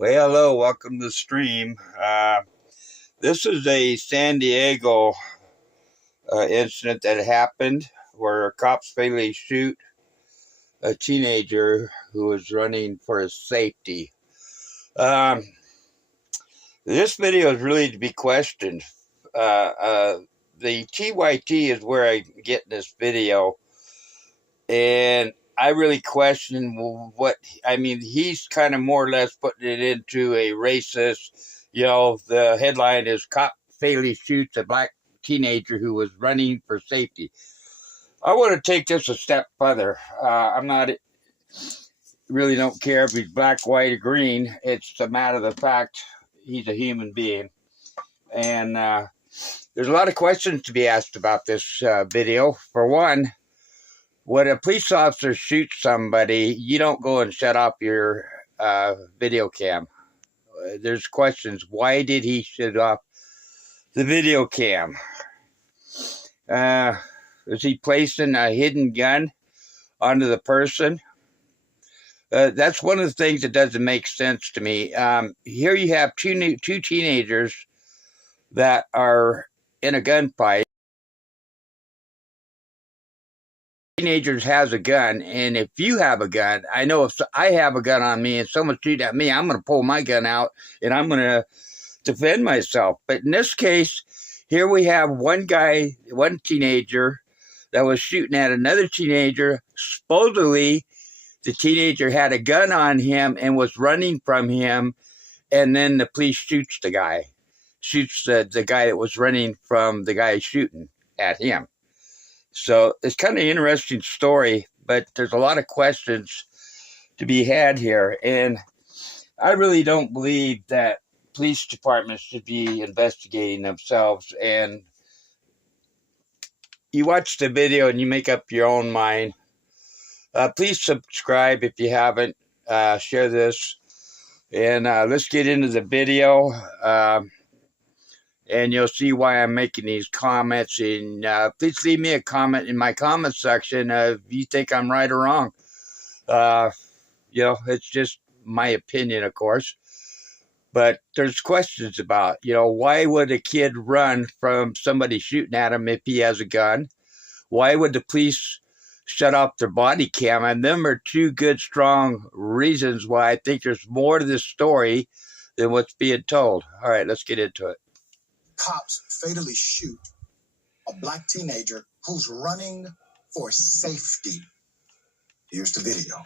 Well, hello, welcome to the stream. This is a San Diego incident that happened where cops fatally shoot a teenager who was running for his safety. Um, this video is really to be questioned. The TYT is where I get this video, and I really question he's kind of more or less putting it into a racist. The headline is "Cop Fatally Shoots a Black Teenager Who Was Running for Safety." I want to take this a step further. I'm not really don't care if he's black, white, or green. It's a matter of the fact he's a human being. And there's a lot of questions to be asked about this video. For one, when a police officer shoots somebody, you don't go and shut off your video cam. There's questions. Why did he shut off the video cam? Was he placing a hidden gun onto the person? That's one of the things that doesn't make sense to me. Here you have two teenagers that are in a gunfight. Teenagers has a gun, and if you have a gun, I know if I have a gun on me and someone shoots at me, I'm going to pull my gun out and I'm going to defend myself. But in this case, here we have one teenager that was shooting at another teenager. Supposedly, the teenager had a gun on him and was running from him, and then the police shoots the guy that was running from the guy shooting at him. So it's kind of an interesting story, but there's a lot of questions to be had here. And I really don't believe that police departments should be investigating themselves. And you watch the video and you make up your own mind. Please subscribe if you haven't. Share this. And let's get into the video. And you'll see why I'm making these comments. And please leave me a comment in my comment section if you think I'm right or wrong. It's just my opinion, of course. But there's questions about, why would a kid run from somebody shooting at him if he has a gun? Why would the police shut off their body cam? And them are two good, strong reasons why I think there's more to this story than what's being told. All right, let's get into it. Cops fatally shoot a black teenager who's running for safety. Here's the video.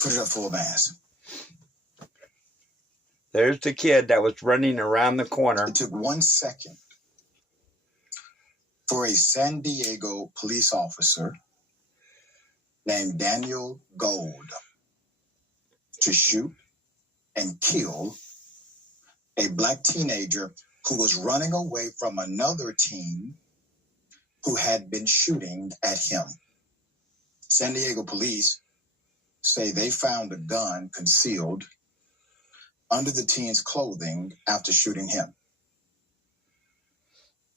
Put it up full blast. There's the kid that was running around the corner. It took 1 second for a San Diego police officer named Daniel Gold to shoot and kill a black teenager who was running away from another teen who had been shooting at him. San Diego police say they found a gun concealed under the teen's clothing after shooting him.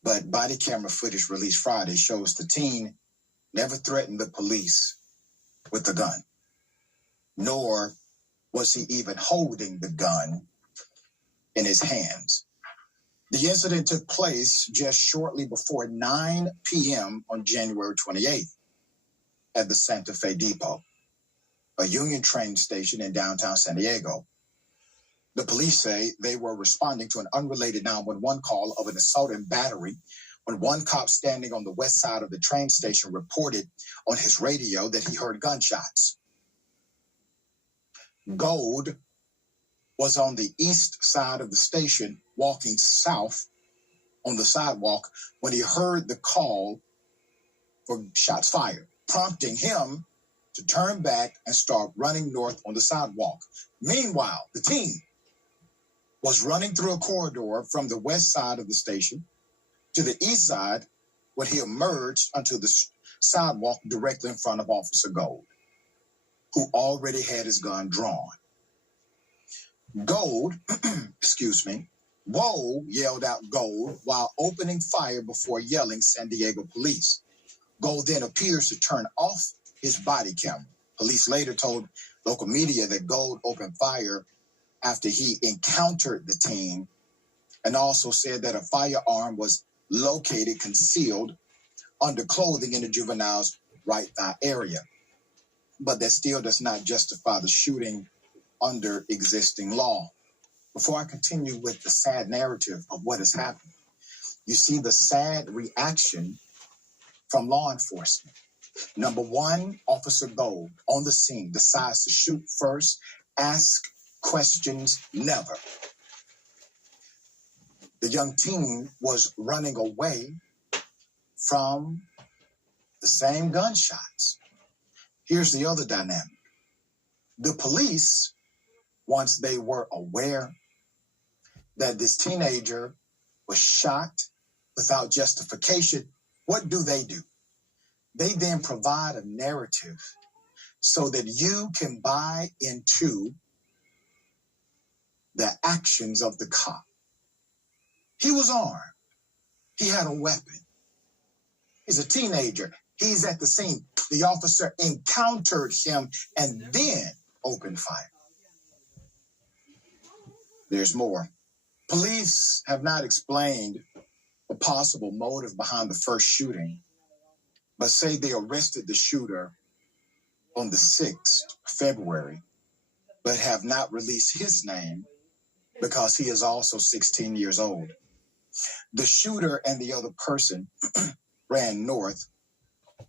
But body camera footage released Friday shows the teen never threatened the police with the gun, nor was he even holding the gun in his hands. The incident took place just shortly before 9 p.m. on January 28th at the Santa Fe Depot, a Union train station in downtown San Diego. The police say they were responding to an unrelated 911 call of an assault and battery when one cop standing on the west side of the train station reported on his radio that he heard gunshots. Gold was on the east side of the station walking south on the sidewalk when he heard the call for shots fired, prompting him to turn back and start running north on the sidewalk. Meanwhile, the teen was running through a corridor from the west side of the station to the east side when he emerged onto the sidewalk directly in front of Officer Gold, who already had his gun drawn. Gold, "Whoa," yelled out Gold while opening fire before yelling San Diego police. Gold then appears to turn off his body camera. Police later told local media that Gold opened fire after he encountered the teen, and also said that a firearm was located concealed under clothing in the juvenile's right thigh area. But that still does not justify the shooting under existing law. Before I continue with the sad narrative of what has happened, you see the sad reaction from law enforcement. Number one, Officer Gold on the scene decides to shoot first, ask questions never. The young teen was running away from the same gunshots. Here's the other dynamic. The police, once they were aware that this teenager was shot without justification, what do? They then provide a narrative so that you can buy into the actions of the cop. He was armed. He had a weapon. He's a teenager. He's at the scene. The officer encountered him and then opened fire. There's more. Police have not explained a possible motive behind the first shooting, but say they arrested the shooter on the 6th of February, but have not released his name because he is also 16 years old. The shooter and the other person ran north,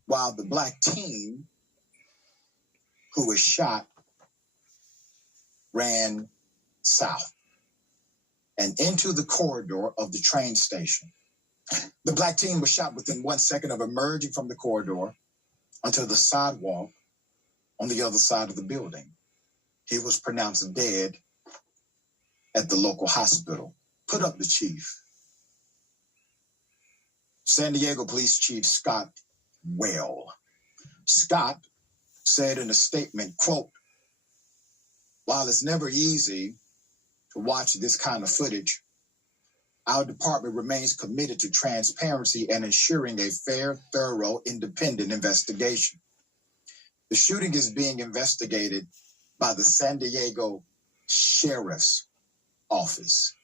while the black teen who was shot ran south and into the corridor of the train station. The black teen was shot within 1 second of emerging from the corridor onto the sidewalk on the other side of the building. He was pronounced dead at the local hospital. Put up the chief. San Diego Police Chief Scott Well. Scott said in a statement, quote, "While it's never easy to watch this kind of footage, our department remains committed to transparency and ensuring a fair, thorough, independent investigation. The shooting is being investigated by the San Diego Sheriff's Office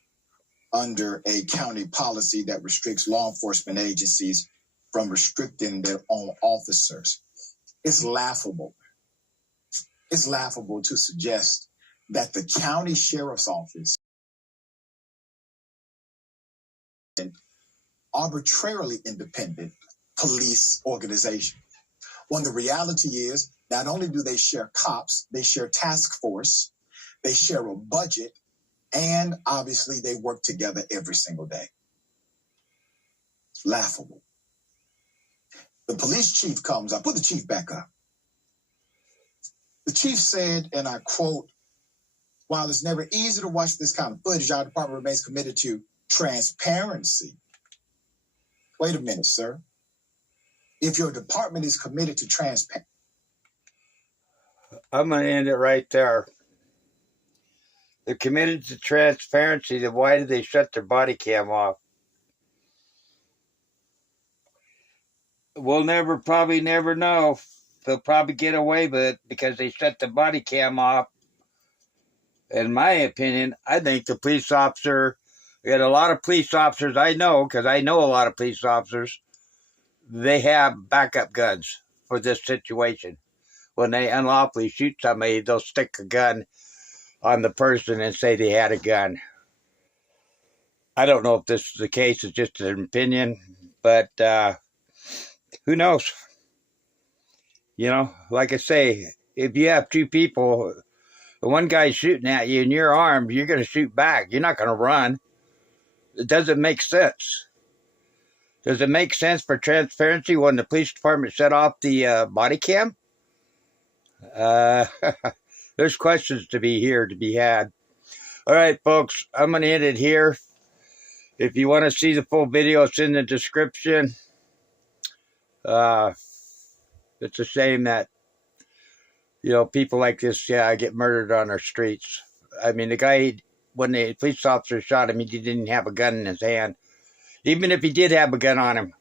under a county policy that restricts law enforcement agencies from restricting their own officers." It's laughable. It's laughable to suggest that the county sheriff's office an arbitrarily independent police organization, when the reality is not only do they share cops, they share task force, they share a budget, and obviously they work together every single day. It's laughable. The police chief comes up. Put the chief back up. The chief said, and I quote, "While it's never easy to watch this kind of footage, our department remains committed to transparency." Wait a minute, sir. If your department is committed to transparency. I'm going to end it right there. They're committed to transparency, then why did they shut their body cam off? We'll probably never know. They'll probably get away with it because they shut the body cam off. In my opinion, I think the police officer, we had a lot of police officers I know, because I know a lot of police officers, they have backup guns for this situation. When they unlawfully shoot somebody, they'll stick a gun on the person and say they had a gun. I don't know if this is the case, it's just an opinion, but who knows? You know, like I say, if you have two people, one guy's shooting at you and you're armed, you're going to shoot back. You're not going to run. It doesn't make sense. Does it make sense for transparency when the police department shut off the body cam? There's questions to be had. All right, folks, I'm going to end it here. If you want to see the full video, it's in the description. It's a shame that, you know, people like this, get murdered on our streets. I mean, the guy when the police officer shot him, he didn't have a gun in his hand. Even if he did have a gun on him,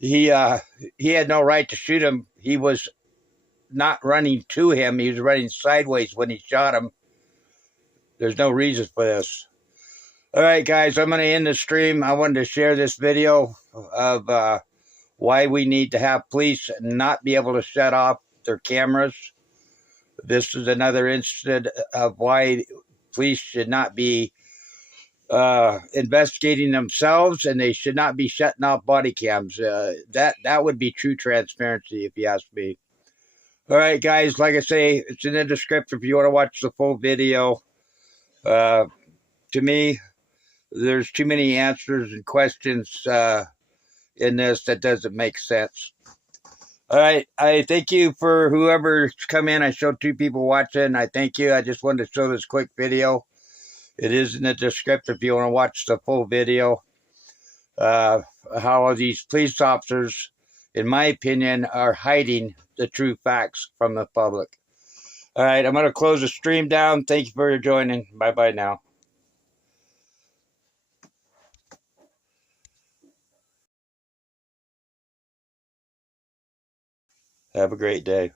he had no right to shoot him. He was not running to him. He was running sideways when he shot him. There's no reason for this. All right, guys, I'm going to end the stream. I wanted to share this video of why we need to have police not be able to shut off their cameras. This is another incident of why police should not be investigating themselves, and they should not be shutting off body cams. That would be true transparency, if you ask me. All right, guys, like I say, it's in the description if you want to watch the full video. To me, there's too many answers and questions in this that doesn't make sense. All right, I thank you for whoever's come in. I showed 2 people watching. I thank you. I just wanted to show this quick video. It is in the description if you want to watch the full video. How these police officers, in my opinion, are hiding the true facts from the public. All right, I'm going to close the stream down. Thank you for joining. Bye-bye now. Have a great day.